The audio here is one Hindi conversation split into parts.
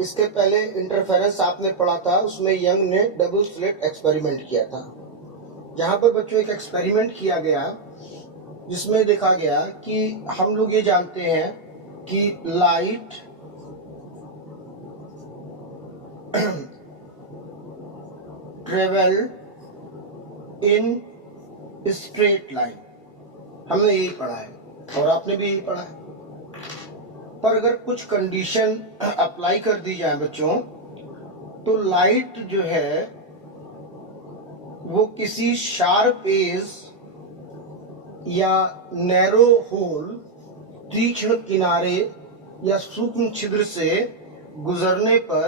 इसके पहले इंटरफेरेंस आपने पढ़ा था, उसमें यंग ने डबल स्लिट एक्सपेरिमेंट किया था। जहां पर बच्चों एक एक्सपेरिमेंट किया गया जिसमें देखा गया कि हम लोग ये जानते हैं कि light travel in straight line, हमने यही पढ़ा है और आपने भी यही पढ़ा है। पर अगर कुछ कंडीशन अप्लाई कर दी जाए बच्चों, तो लाइट जो है वो किसी शार्प एज या नैरो होल, तीक्ष्ण किनारे या सूक्ष्म छिद्र से गुजरने पर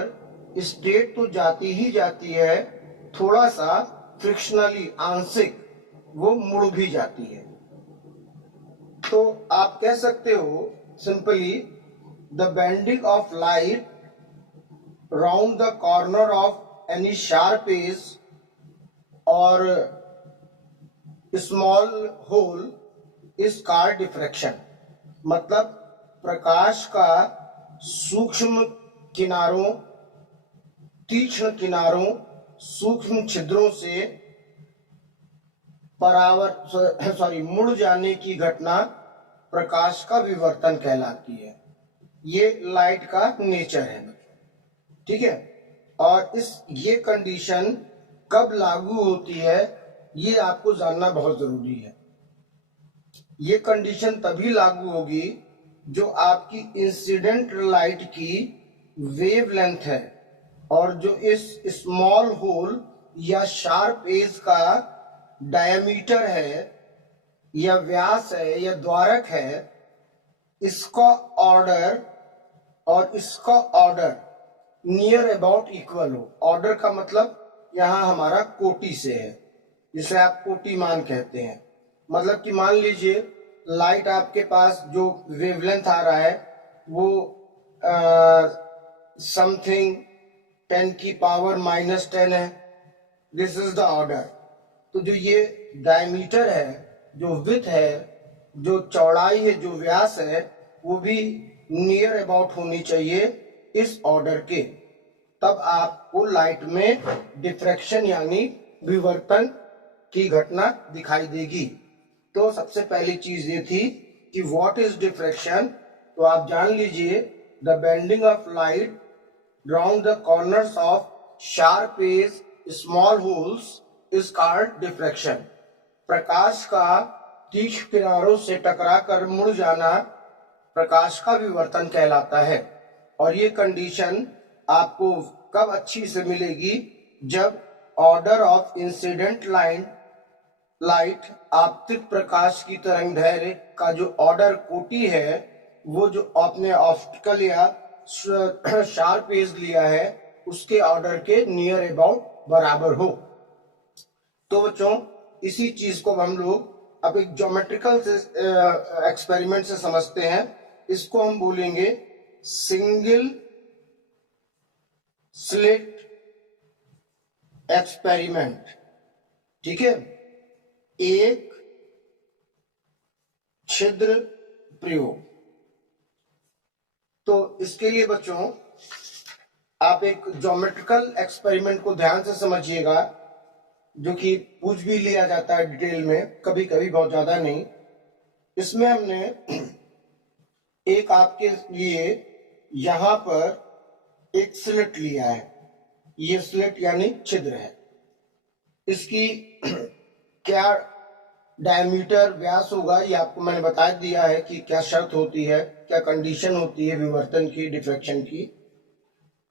स्टेट तो जाती ही जाती है, थोड़ा सा फ्रिक्शनली आंशिक वो मुड़ भी जाती है। तो आप कह सकते हो simply the bending of light round the corner of any sharp edge और small hole is called diffraction. मतलब प्रकाश का सूक्ष्म किनारों, तीक्ष्ण किनारों, सूक्ष्म छिद्रों से मुड़ जाने की घटना प्रकाश का विवर्तन कहलाती है। ये लाइट का नेचर है, ठीक है। और ये कंडीशन कब लागू होती है ये आपको जानना बहुत जरूरी है। ये कंडीशन तभी लागू होगी जो आपकी इंसिडेंट लाइट की वेवलेंथ है और जो इस स्मॉल होल या शार्प एज का डायमीटर है या व्यास है या द्वारक है, इसका ऑर्डर और इसका ऑर्डर नियर अबाउट इक्वल हो। ऑर्डर का मतलब यहां हमारा कोटि से है, जिसे आप कोटिमान कहते हैं। मतलब कि मान लीजिए लाइट आपके पास जो वेवलेंथ आ रहा है वो समथिंग 10 की पावर -10 है, दिस इज द ऑर्डर। तो जो ये डायमीटर है, जो विड्थ है, जो चौड़ाई है, जो व्यास है, वो भी नियर अबाउट होनी चाहिए इस ऑर्डर के। तब आपको लाइट में डिफ्रैक्शन यानी विवर्तन की घटना दिखाई देगी। तो सबसे पहली चीज ये थी कि व्हाट इज डिफ्रैक्शन। तो आप जान लीजिए the bending of light round the corners of sharp edge small holes is called diffraction. प्रकाश का तीक्ष्ण किनारों से टकराकर मुड़ जाना प्रकाश का विवर्तन कहलाता है। और ये कंडीशन आपको कब अच्छी से मिलेगी, जब ऑर्डर ऑफ इंसिडेंट लाइट आपतित प्रकाश की तरंगदैर्घ्य का जो ऑर्डर कोटि है, वो जो आपने ऑप्टिकल या शार्प एज लिया है उसके ऑर्डर के नियर अबाउट बराबर हो। तो बच्चों इसी चीज को हम लोग अब एक ज्योमेट्रिकल एक्सपेरिमेंट से समझते हैं। इसको हम बोलेंगे सिंगल स्लिट एक्सपेरिमेंट, ठीक है। एक छिद्र प्रयोग। तो इसके लिए बच्चों आप एक ज्योमेट्रिकल एक्सपेरिमेंट को ध्यान से समझिएगा, जो कि पूछ भी लिया जाता है डिटेल में, कभी कभी, बहुत ज्यादा नहीं। इसमें हमने एक आपके लिए यहां पर एक स्लिट लिया है। ये स्लिट यानी छिद्र है। इसकी क्या डायमीटर, व्यास होगा ये आपको मैंने बता दिया है कि क्या शर्त होती है, क्या कंडीशन होती है विवर्तन की, डिफ्रैक्शन की।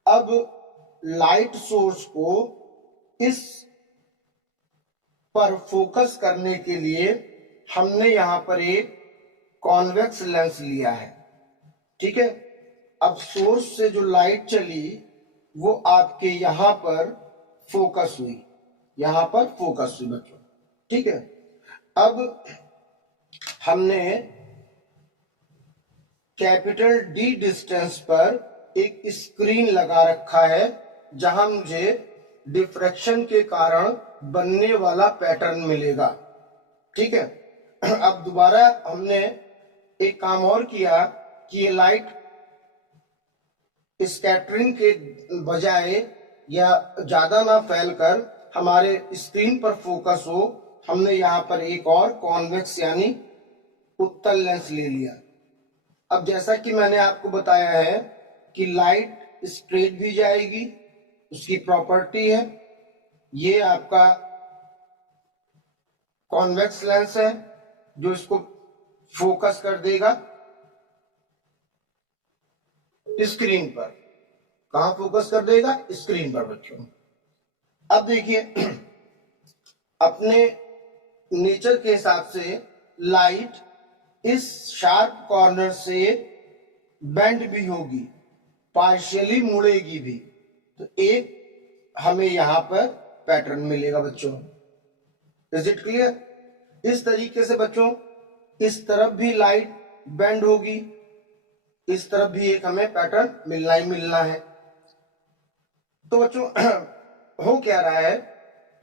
अब लाइट सोर्स को इस पर फोकस करने के लिए हमने यहां पर एक कॉन्वेक्स लेंस लिया है, ठीक है। अब सोर्स से जो लाइट चली वो आपके यहां पर फोकस हुई, यहां पर फोकस हुई बच्चों, ठीक है। अब हमने कैपिटल डी डिस्टेंस पर एक स्क्रीन लगा रखा है जहां मुझे डिफ्रैक्शन के कारण बनने वाला पैटर्न मिलेगा, ठीक है। अब दोबारा हमने एक काम और किया कि ये लाइट स्कैटरिंग के बजाय या ज्यादा ना फैलकर हमारे स्क्रीन पर फोकस हो, हमने यहाँ पर एक और कॉन्वेक्स यानी उत्तल लेंस ले लिया। अब जैसा कि मैंने आपको बताया है कि लाइट स्ट्रेट भी जाएगी, उसकी प्रॉपर्टी है। ये आपका कॉन्वेक्स लेंस है जो इसको फोकस कर देगा स्क्रीन पर। कहां फोकस कर देगा? स्क्रीन पर बच्चों। अब देखिए अपने नेचर के हिसाब से लाइट इस शार्प कॉर्नर से बेंड भी होगी, पार्शियली मुड़ेगी भी, तो एक हमें यहां पर पैटर्न मिलेगा बच्चों। Is it clear? इस तरीके से बच्चों इस तरफ भी लाइट बेंड होगी, इस तरफ भी एक हमें पैटर्न मिलना ही मिलना है। तो बच्चों हो क्या रहा है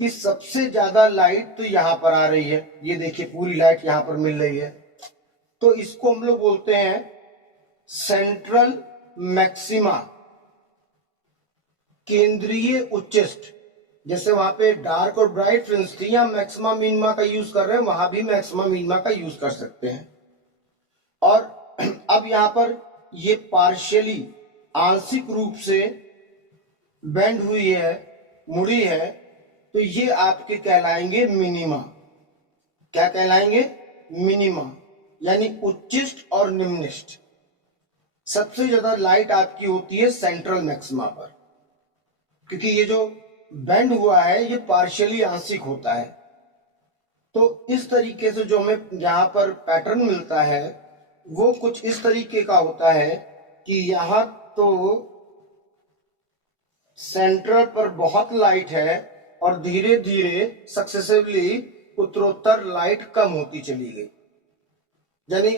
कि सबसे ज्यादा लाइट तो यहां पर आ रही है, ये देखिए पूरी लाइट यहां पर मिल रही है, तो इसको हम लोग बोलते हैं सेंट्रल मैक्सिमा, केंद्रीय उच्चिष्ट। जैसे वहां पे डार्क और ब्राइट फ्रिंज थी, या मैक्सिमा मिनिमा का यूज कर रहे हैं, वहां भी मैक्सिमा मिनिमा का यूज कर सकते हैं। और अब यहां पर ये पार्शियली आंशिक रूप से बेंड हुई है, मुड़ी है, तो ये आपके कहलाएंगे मिनिमा। क्या कहलाएंगे? मिनिमा, यानी उच्चिष्ट और निम्निष्ट। सबसे ज्यादा लाइट आपकी होती है सेंट्रल मैक्सिमा पर, क्योंकि ये जो बेंड हुआ है ये पार्शियली आंशिक होता है। तो इस तरीके से जो हमें यहां पर पैटर्न मिलता है वो कुछ इस तरीके का होता है कि यहां तो सेंटर पर बहुत लाइट है और धीरे धीरे सक्सेसिवली उत्तरोत्तर लाइट कम होती चली गई। यानी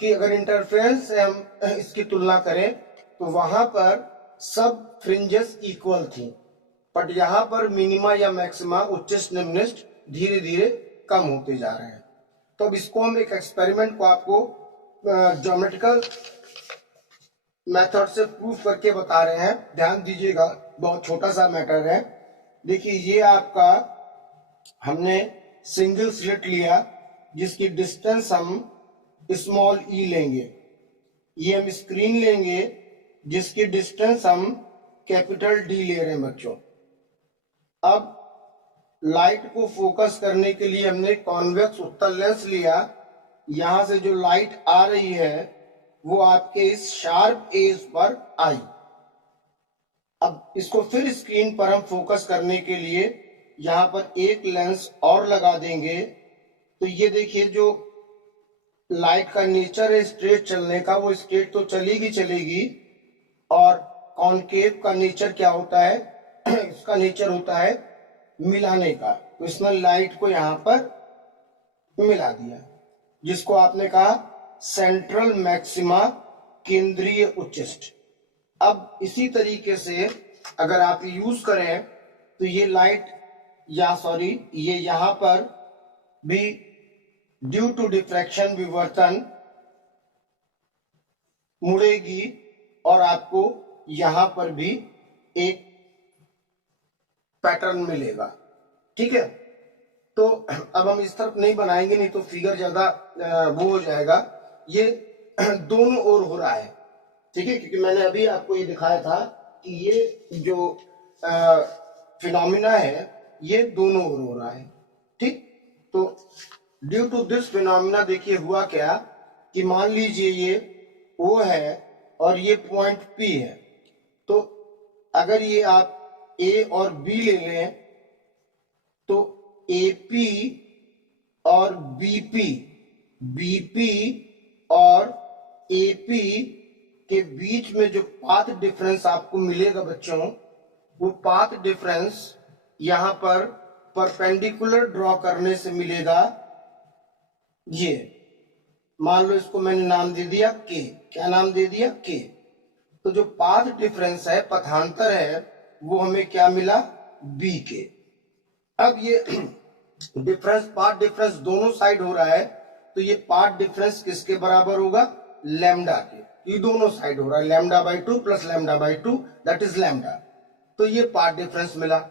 कि अगर इंटरफेरेंस से हम इसकी तुलना करें तो वहां पर सब फ्रिंजेस इक्वल थी, बट यहां पर मिनिमा या मैक्सिमा, उच्चिष्ट निम्निष्ट, धीरे धीरे कम होते जा रहे हैं। तो अब इसको हम एक एक्सपेरिमेंट को आपको ज्योमेट्रिकल मेथड से प्रूफ करके बता रहे हैं। ध्यान दीजिएगा, बहुत छोटा सा मैटर है। देखिए ये आपका हमने सिंगल स्लिट लिया जिसकी डिस्टेंस हम स्मॉल ई लेंगे, ये हम स्क्रीन लेंगे जिसकी डिस्टेंस हम कैपिटल डी ले रहे हैं बच्चों। अब लाइट को फोकस करने के लिए हमने कॉन्वेक्स उत्तल लेंस लिया, यहां से जो लाइट आ रही है वो आपके इस शार्प एज पर आई। अब इसको फिर स्क्रीन पर हम फोकस करने के लिए यहां पर एक लेंस और लगा देंगे, तो ये देखिए जो लाइट का नेचर है स्ट्रेट चलने का, वो स्ट्रेट तो चलेगी चलेगी, और कॉनकेव का नेचर क्या होता है? इसका नेचर होता है मिलाने का। तो इसने लाइट को यहां पर मिला दिया, जिसको आपने कहा सेंट्रल मैक्सिमा, केंद्रीय उच्चिष्ट। अब इसी तरीके से अगर आप यूज करें तो ये लाइट ये यहां पर भी ड्यू टू डिफ्रैक्शन विवर्तन मुड़ेगी और आपको यहां पर भी एक पैटर्न मिलेगा। ठीक है, तो अब हम इस तरफ नहीं बनाएंगे, नहीं तो फिगर ज्यादा वो हो जाएगा। ये दोनों ओर हो रहा है, ठीक है, क्योंकि मैंने अभी आपको ये दिखाया था कि ये जो फिनोमिना है ये दोनों ओर हो रहा है। ठीक, तो ड्यू टू दिस फिनोमिना देखिए हुआ क्या कि मान लीजिए ये O है और ये पॉइंट P है, तो अगर ये आप A और B ले लें तो AP और BP और AP के बीच में जो पाथ डिफरेंस आपको मिलेगा बच्चों, वो पाथ डिफरेंस यहां पर परपेंडिकुलर ड्रॉ करने से मिलेगा। ये मान लो इसको मैंने नाम दे दिया K। क्या नाम दे दिया? K। तो जो पाथ डिफरेंस है, पथांतर है, वो हमें क्या मिला? BK। अब ये डिफरेंस, पाथ डिफरेंस दोनों साइड हो रहा है, तो ये पाथ डिफरेंस किसके बराबर होगा? लैम्डा के। ये दोनों साइड हो रहा है, λ/2 प्लस λ/2 दैट इज लैम्डा। तो ये पार्ट डिफरेंस मिला।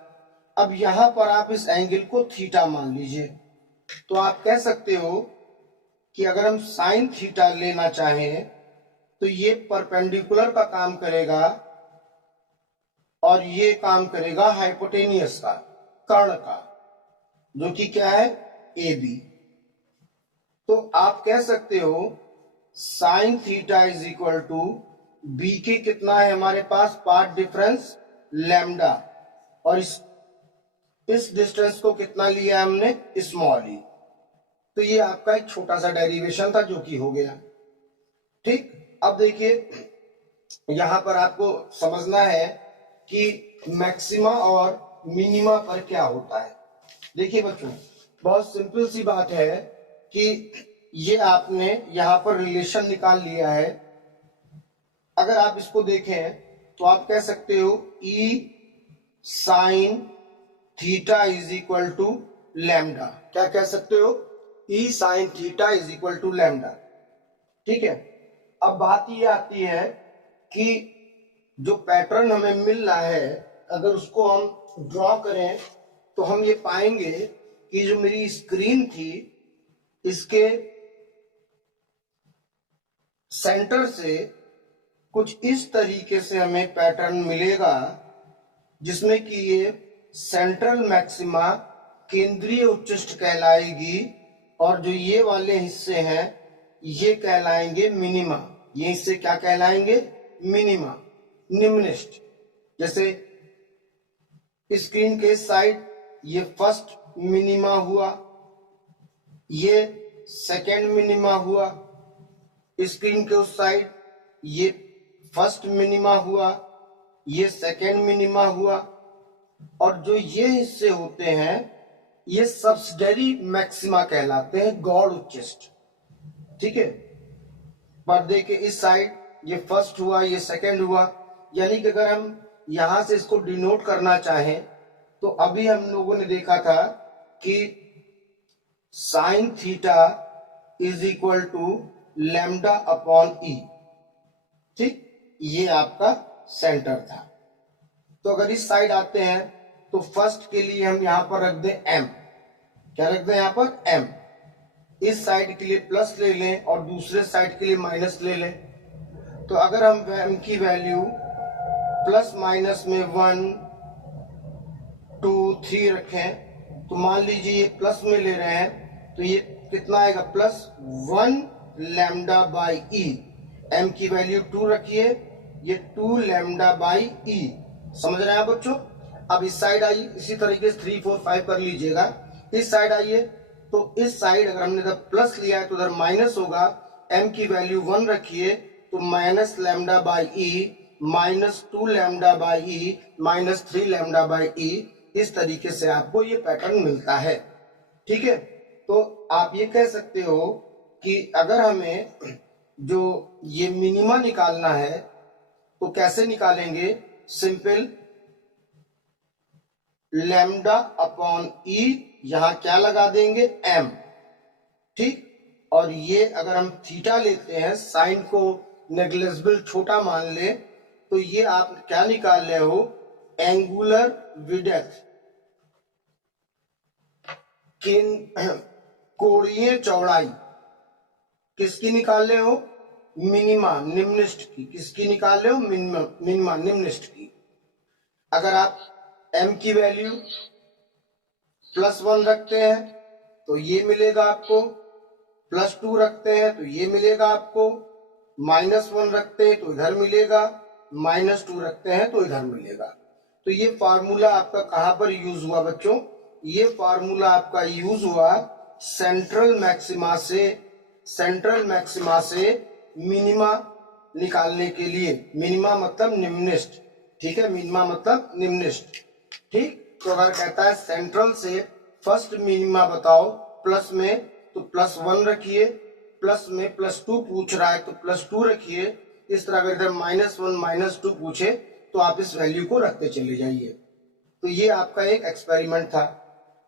अब यहां पर आप इस एंगल को थीटा मान लीजिए, तो आप कह सकते हो कि अगर हम साइन थीटा लेना चाहें तो ये परपेंडिकुलर का काम करेगा और ये काम करेगा हाइपोटेनियस का, कर्ण का, जो कि क्या है ए बी। तो आप कह सकते हो sine theta is equal to B के कितना है हमारे पास पार्ट डिफरेंस लैम्डा, और इस डिस्टेंस को कितना लिया है हमने स्मॉल ई। तो ये आपका एक छोटा सा डेरिवेशन था जो कि हो गया। ठीक, अब देखिए यहां पर आपको समझना है कि मैक्सिमा और मिनिमा पर क्या होता है। देखिए बच्चों, बहुत सिंपल सी बात है कि ये आपने यहां पर रिलेशन निकाल लिया है। अगर आप इसको देखें तो आप कह सकते हो e sine theta is equal to lambda. क्या कह सकते हो? E sine theta is equal to lambda. ठीक है, अब बात ये आती है कि जो पैटर्न हमें मिल रहा है अगर उसको हम ड्रॉ करें तो हम ये पाएंगे कि जो मेरी स्क्रीन थी इसके सेंटर से कुछ इस तरीके से हमें पैटर्न मिलेगा जिसमें कि ये सेंट्रल मैक्सिमा केंद्रीय उच्चिष्ट कहलाएगी और जो ये वाले हिस्से हैं ये कहलाएंगे मिनिमा। ये हिस्से क्या कहलाएंगे? मिनिमा, निम्निष्ठ। जैसे स्क्रीन के साइड ये फर्स्ट मिनिमा हुआ, ये सेकेंड मिनिमा हुआ, स्क्रीन के उस साइड ये फर्स्ट मिनिमा हुआ, ये सेकेंड मिनिमा हुआ, और जो ये हिस्से होते हैं ये सब्सिडरी मैक्सिमा कहलाते हैं, गौड़ उच्चिष्ट। ठीक है, पर्दे के इस साइड ये फर्स्ट हुआ, ये सेकेंड हुआ। यानी कि अगर हम यहां से इसको डिनोट करना चाहें तो अभी हम लोगों ने देखा था कि sine theta is equal to lambda upon e. ठीक, ये आपका सेंटर था। तो अगर इस साइड आते हैं तो फर्स्ट के लिए हम यहां पर रख दें एम। क्या रख दें यहां पर? एम। इस साइड के लिए प्लस ले लें और दूसरे साइड के लिए माइनस ले लें। तो अगर हम एम की वैल्यू प्लस माइनस में 1 2 3 रखें तो मान लीजिए ये प्लस में ले रहे हैं तो ये कितना आएगा? Plus 1 lambda by E. M की वैल्यू 2 रखिए, ये 2 लैम्डा बाई ई। समझ रहे हैं बच्चों? अब इस साइड आइए, इसी तरीके से 3 4 5 कर लीजिएगा। इस साइड आइए तो इस साइड अगर हमने इधर प्लस लिया है तो उधर माइनस होगा। एम की वैल्यू 1 रखिए तो minus lambda by e, minus 2 lambda by e, minus 3 lambda by e. इस तरीके से आपको ये पैटर्न मिलता है। ठीक है, तो आप ये कह सकते हो कि अगर हमें जो ये मिनिमा निकालना है तो कैसे निकालेंगे? सिंपल लैम्डा अपॉन ई, यहां क्या लगा देंगे? एम। ठीक, और ये अगर हम थीटा लेते हैं, साइन को नेग्लिजिबल छोटा मान ले, तो ये आप क्या निकाल रहे हो? एंगुलर विड्थ, कोणीय चौड़ाई। किसकी निकाल रहे हो? मिनिमा, निम्निष्ठ की। किसकी निकाल रहे हो? मिनिमा, निम्निष्ठ की। अगर आप m की वैल्यू +1 रखते हैं तो ये मिलेगा आपको, +2 रखते हैं तो ये मिलेगा आपको, -1 रखते हैं तो इधर मिलेगा, -2 रखते हैं तो इधर मिलेगा। तो ये फार्मूला आपका कहां पर यूज हुआ बच्चों? ये फार्मूला आपका यूज हुआ सेंट्रल मैक्सिमा से मिनिमा निकालने के लिए। मिनिमा मतलब निम्निष्ठ। ठीक है, मिनिमा मतलब निम्निष्ठ। ठीक, तो अगर कहता है सेंट्रल से फर्स्ट मिनिमा बताओ प्लस में, तो +1 रखिए, प्लस में +2 पूछ रहा है तो +2 रखिए। इस तरह अगर इधर -1 -2 पूछे तो आप इस वैल्यू को रखते चले जाइए। तो ये आपका एक एक्सपेरिमेंट था।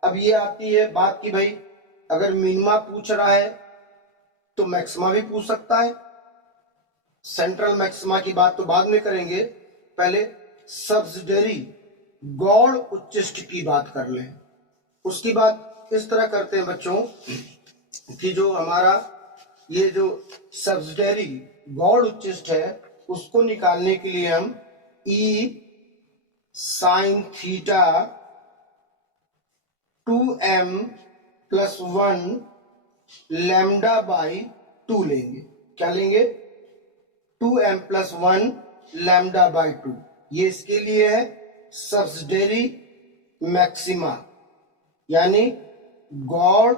अब ये आती है बात कि भाई अगर मिनिमा पूछ रहा है तो मैक्सिमा भी पूछ सकता है। सेंट्रल मैक्सिमा की बात तो बाद में करेंगे, पहले सब्सिडरी गौड़ उच्चिष्ट की बात कर लें। उसकी बात इस तरह करते हैं बच्चों कि जो हमारा ये जो सब्सिडरी गौड़ उच्चिष्ट है उसको निकालने के लिए हम e sine theta 2m plus 1 lambda by 2 लेंगे। क्या लेंगे? 2m plus 1 lambda by 2। ये इसके लिए है सब्सिडरी मैक्सिमा यानी गौड़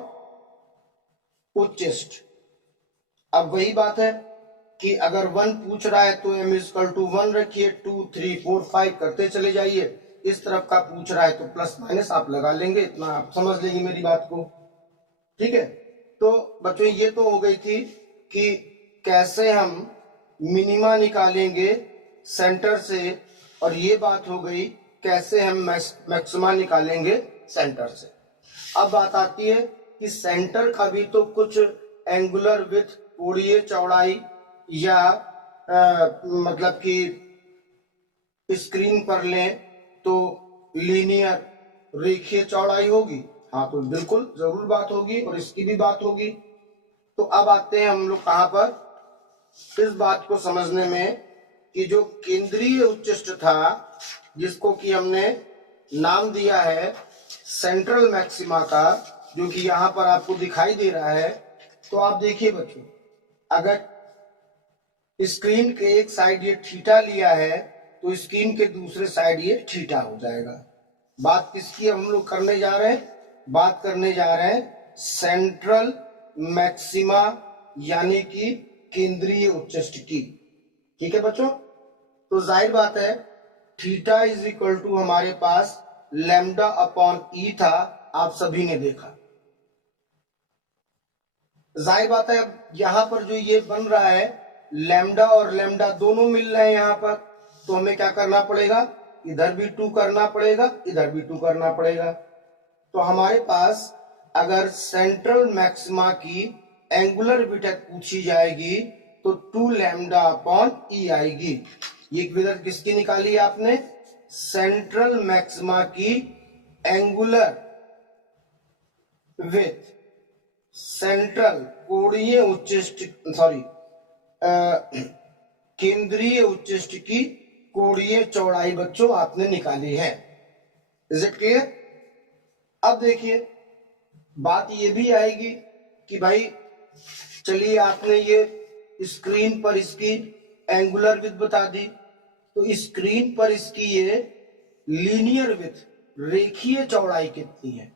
उच्चिष्ट। अब वही बात है कि अगर 1 पूछ रहा है तो m इक्वल टू 1 रखिए, 2 3 4 5 करते चले जाइए। इस तरफ का पूछ रहा है तो प्लस माइनस आप लगा लेंगे, इतना आप समझ लेंगे मेरी बात को। ठीक है, तो बच्चों ये तो हो गई थी कि कैसे हम मिनिमा निकालेंगे सेंटर से, और ये बात हो गई कैसे हम मैक्सिमा निकालेंगे सेंटर से। अब बात आती है कि सेंटर का भी तो कुछ एंगुलर विड्थ, कोणीय चौड़ाई या मतलब कि स्क्रीन पर लें तो लीनियर रेखीय चौड़ाई होगी। हाँ तो बिल्कुल जरूर बात होगी और इसकी भी बात होगी। तो अब आते हैं हम लोग कहां पर, इस बात को समझने में कि जो केंद्रीय उच्चिष्ट था जिसको कि हमने नाम दिया है सेंट्रल मैक्सिमा का, जो कि यहां पर आपको दिखाई दे रहा है। तो आप देखिए बच्चों, अगर स्क्रीन के एक साइड ये थीटा लिया है तो स्क्रीन के दूसरे साइड ये थीटा हो जाएगा। बात किसकी हम लोग करने जा रहे हैं? बात करने जा रहे हैं सेंट्रल मैक्सिमा यानी कि केंद्रीय उच्चिष्ट की। ठीक है बच्चों, तो जाहिर बात है थीटा इज इक्वल टू हमारे पास लैम्डा अपॉन ई था, आप सभी ने देखा। जाहिर बात है अब यहां पर जो ये बन रहा है लैम्डा और लैम्डा दोनों मिल रहे हैं यहां पर, तो हमें क्या करना पड़ेगा? इधर भी 2 करना पड़ेगा, इधर भी 2 करना पड़ेगा। तो हमारे पास अगर सेंट्रल मैक्सिमा की एंगुलर विड्थ पूछी जाएगी तो 2 लैम्डा अपॉन ई आएगी। ये विड्थ किसकी निकाली है आपने? सेंट्रल मैक्सिमा की एंगुलर विड्थ, सेंट्रल कोणीय उच्चिष्ट सॉरी केंद्रीय उच्चिष्ट की कोणीय चौड़ाई बच्चों आपने निकाली है। Is it clear? अब देखिए बात ये भी आएगी कि भाई चलिए आपने ये स्क्रीन पर इसकी एंगुलर विड्थ बता दी, तो स्क्रीन पर इसकी ये लीनियर विड्थ रेखीय चौड़ाई कितनी है?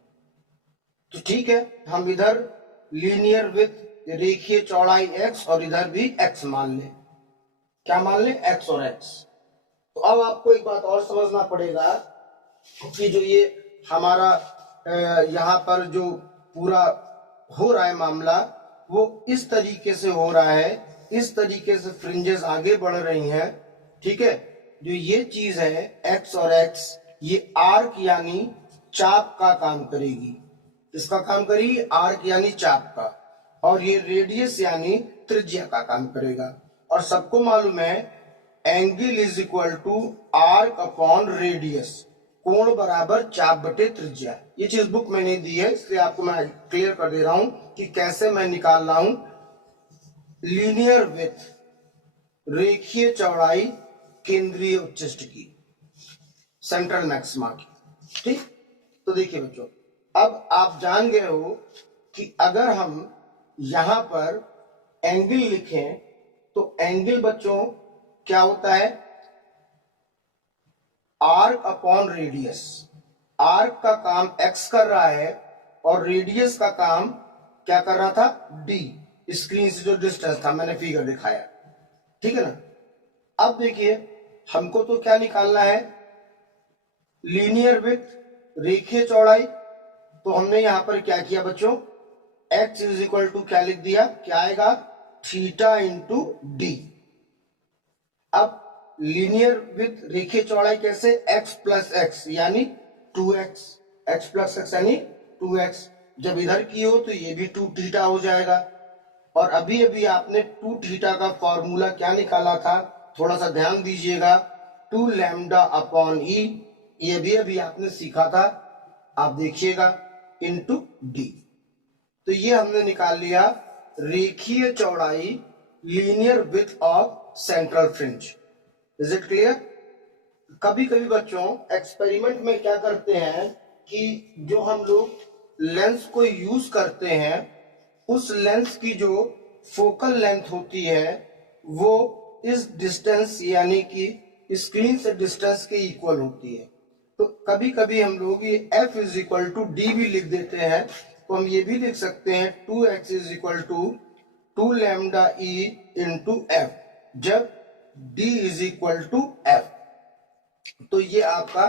तो ठीक है, हम इधर लीनियर विड्थ रेखीय चौड़ाई x और इधर भी x मान लें। क्या मान लें? x और x। तो अब आपको एक बात और समझना पड़ेगा कि जो ये हमारा यहाँ पर जो पूरा हो रहा है मामला वो इस तरीके से हो रहा है, इस तरीके से फ्रिंजेस आगे बढ़ रही हैं। ठीक है, जो ये चीज है x और x ये आर्क यानी चाप का काम करेगी। इसका काम करेगी आर्क यानी चाप का, और ये रेडियस यानी त्रिज्या का काम करेगा। और सबको मालूम है angle is equal to arc upon radius, कोण बराबर चाप बटे त्रिज्या। ये चीज बुक में नहीं दी है इसलिए आपको मैं क्लियर कर दे रहा हूं कि कैसे मैं निकाल रहा हूं लीनियर विड्थ रेखीय चौड़ाई केंद्रीय उच्चिष्ट की, सेंट्रल मैक्सिमा की। ठीक, तो देखिए बच्चों, अब आप जान गए हो कि अगर हम यहां पर एंगल लिखें तो एंगल बच्चों क्या होता है? Arc upon radius. आर्क का काम x कर रहा है और रेडियस का काम क्या कर रहा था? d। स्क्रीन से जो डिस्टेंस था मैंने फिगर दिखाया, ठीक है ना। अब देखिए हमको तो क्या निकालना है? लीनियर विड्थ रेखीय चौड़ाई। तो हमने यहां पर क्या किया बच्चों? x इज इक्वल टू क्या लिख दिया? क्या आएगा? Theta into D. अब लीनियर विड्थ रेखीय चौड़ाई कैसे? x प्लस एक्स यानी 2x, x प्लस एक्स यानी 2x। जब इधर की हो तो ये भी 2 थीटा हो जाएगा। और अभी अभी आपने 2 थीटा का फॉर्मूला क्या निकाला था, थोड़ा सा ध्यान दीजिएगा, 2 लैम्डा अपॉन ई, ये भी अभी आपने सीखा था, आप देखिएगा, इनटू डी। तो ये हमने निकाल लिया रेखीय चौड़ाई, linear width of central fringe. Is it clear? कभी कभी बच्चों एक्सपेरिमेंट में क्या करते हैं कि जो हम लोग लेंस को यूज करते हैं, उस लेंस की जो फोकल लेंथ होती है वो इस डिस्टेंस यानी कि स्क्रीन से डिस्टेंस के इक्वल होती है। तो कभी कभी हम लोग ये f is equal to D भी लिख देते हैं, तो हम ये भी लिख सकते हैं 2x is equal to 2 lambda E into F, जब d is equal to F. तो ये आपका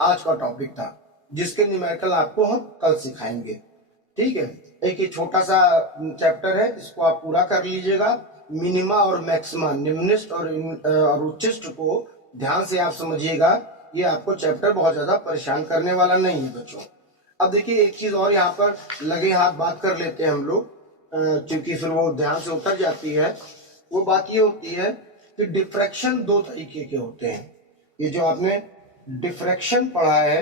आज का टॉपिक था, जिसके न्यूमेरिकल आपको हम कल सिखाएंगे। ठीक है, एक ये छोटा सा चैप्टर है, इसको आप पूरा कर लीजिएगा। मिनिमा और मैक्सिमा, निम्नलिखित और उच्चिष्ट को ध्यान से आप समझिएगा, ये आपको चैप्टर बहुत ज्यादा परेशान करने वाला नहीं है बच्चों। अब देखिए एक चीज और यहाँ पर लगे हाथ बात कर लेते हैं हम लोग, क्योंकि फिर वो ध्यान से उतर जाती है। वो बात ये होती है कि डिफ्रैक्शन 2 तरीके के होते हैं। ये जो आपने डिफ्रैक्शन पढ़ा है,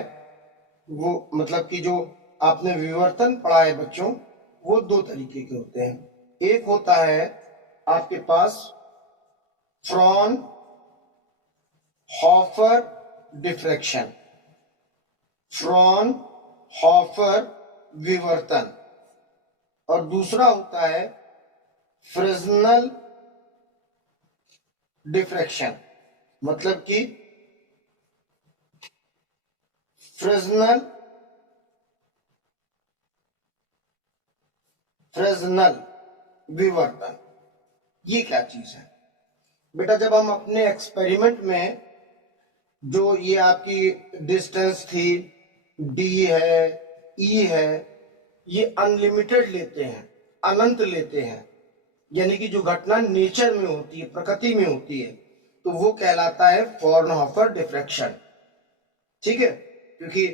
वो मतलब कि जो आपने विवर्तन पढ़ा है बच्चों, वो 2 तरीके के होते हैं। एक होता है आपके पास फ्रॉनहॉफर डिफ्रैक्शन, फ्रॉनहॉफर विवर्तन, और दूसरा होता है फ्रेस्नेल डिफ्रैक्शन, मतलब कि फ्रेस्नेल विवर्तन। ये क्या चीज है बेटा? जब हम अपने एक्सपेरिमेंट में जो ये आपकी डिस्टेंस थी, डी है, ई है, ये अनलिमिटेड लेते हैं, अनंत लेते हैं, यानी कि जो घटना नेचर में होती है, प्रकृति में होती है, तो वो कहलाता है फ्रॉनहॉफर डिफ्रैक्शन। ठीक है, क्योंकि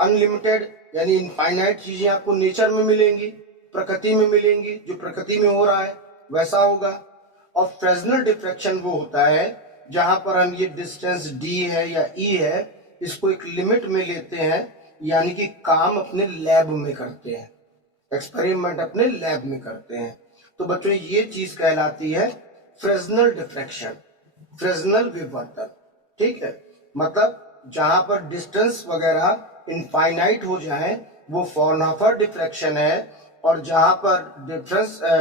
अनलिमिटेड यानी इनफाइनाइट चीजें आपको नेचर में मिलेंगी, प्रकृति में मिलेंगी, जो प्रकृति में हो रहा है वैसा होगा। और फ्रेस्नेल डिफ्रैक्शन वो होता है जहां पर हम ये डिस्टेंस डी है या ई है, इसको एक लिमिट में लेते हैं, यानी कि काम अपने लैब में करते हैं, एक्सपेरिमेंट अपने लैब में करते हैं। तो बच्चों ये चीज कहलाती है फ्रेस्नेल डिफ्रैक्शन, फ्रेस्नेल विवर्तन। ठीक है, मतलब जहां पर डिस्टेंस वगैरह इनफाइनाइट हो जाए वो फ्रॉनहॉफर डिफ्रैक्शन है, और जहां पर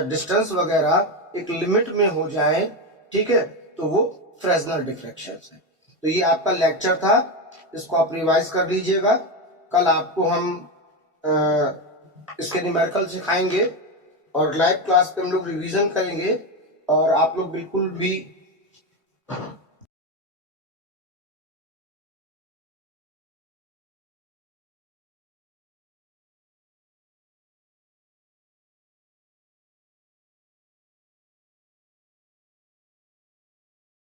डिस्टेंस वगैरह एक लिमिट में हो जाए, ठीक है, तो वो फ्रेस्नेल डिफ्रैक्शन है। तो ये आपका लेक्चर था, इसको आप रिवाइज कर लीजिएगा। कल आपको हम इसके न्यूमेरिकल सिखाएंगे और लाइव क्लास पे हम लोग रिवीजन करेंगे, और आप लोग बिल्कुल भी